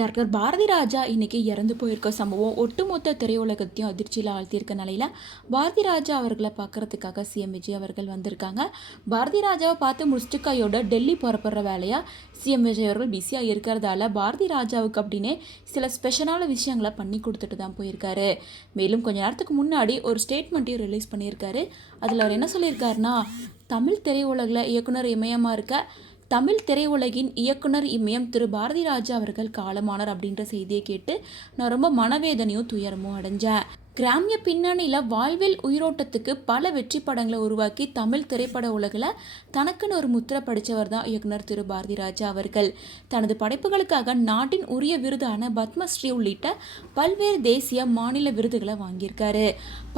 Doctor Bharathi Raja இன்னைக்கு இறந்து போயிருக்க சம்பவம் ஒட்டுமொத்த திரையுலகத்தையும் அதிர்ச்சியில் ஆழ்த்தியிருக்க நிலையில் பாரதி ராஜா அவர்களை பார்க்கறதுக்காக சிஎம் விஜய் அவர்கள் வந்திருக்காங்க. பாரதி ராஜாவை பார்த்து முடிச்சுட்டு கையோட டெல்லி புறப்படுற வேலையாக சிஎம் விஜய் அவர்கள் பிஸியாக இருக்கிறதால பாரதி ராஜாவுக்கு அப்படின்னு சில ஸ்பெஷலான விஷயங்களை பண்ணி கொடுத்துட்டு தான் போயிருக்காரு. மேலும் கொஞ்ச நேரத்துக்கு முன்னாடி ஒரு ஸ்டேட்மெண்ட்டையும் ரிலீஸ் பண்ணியிருக்காரு. அதில் அவர் என்ன சொல்லியிருக்காருன்னா, தமிழ் திரையுலகில் இயக்குனர் இமயமாக இருக்க தமிழ் திரையுலகின் இயக்குனர் இமயம் திரு பாரதி ராஜா அவர்கள் காலமானார் அப்படின்ற செய்தியை கேட்டு நான் ரொம்ப மனவேதனையும் துயரமும் அடைஞ்சேன். கிராமிய பின்னணியில் வாழ்வில் உயிரோட்டத்துக்கு பல வெற்றி படங்களை உருவாக்கி தமிழ் திரைப்பட உலகில் தனக்குன்னு ஒரு முத்திரை படித்தவர் தான் இயக்குனர் திரு பாரதி ராஜா அவர்கள். தனது படைப்புகளுக்காக நாட்டின் உரிய விருதான பத்மஸ்ரீ உள்ளிட்ட பல்வேறு தேசிய மாநில விருதுகளை வாங்கியிருக்காரு.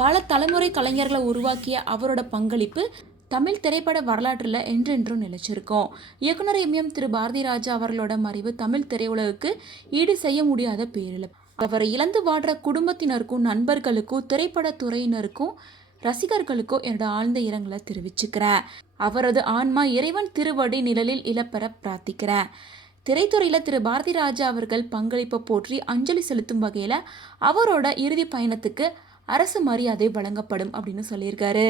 பல தலைமுறை கலைஞர்களை உருவாக்கிய அவரோட பங்களிப்பு தமிழ் திரைப்பட வரலாற்றில் என்றென்றும் நிலைச்சிருக்கும். இயக்குனர் இமயம் திரு பாரதி ராஜா அவர்களோட மறைவு தமிழ் திரையுலகுக்கு ஈடு செய்ய முடியாத பேரிழப்பு. அவரை இழந்து வாடுற குடும்பத்தினருக்கும் நண்பர்களுக்கும் திரைப்படத்துறையினருக்கும் ரசிகர்களுக்கும் என்னோட ஆழ்ந்த இரங்கலை தெரிவிச்சுக்கிறேன். அவரது ஆன்மா இறைவன் திருவடி நிழலில் இழப்பெற பிரார்த்திக்கிறேன். திரைத்துறையில் திரு பாரதி ராஜா அவர்கள் பங்களிப்பை போற்றி அஞ்சலி செலுத்தும் வகையில் அவரோட இறுதி பயணத்துக்கு அரசு மரியாதை வழங்கப்படும் அப்படின்னு சொல்லியிருக்காரு.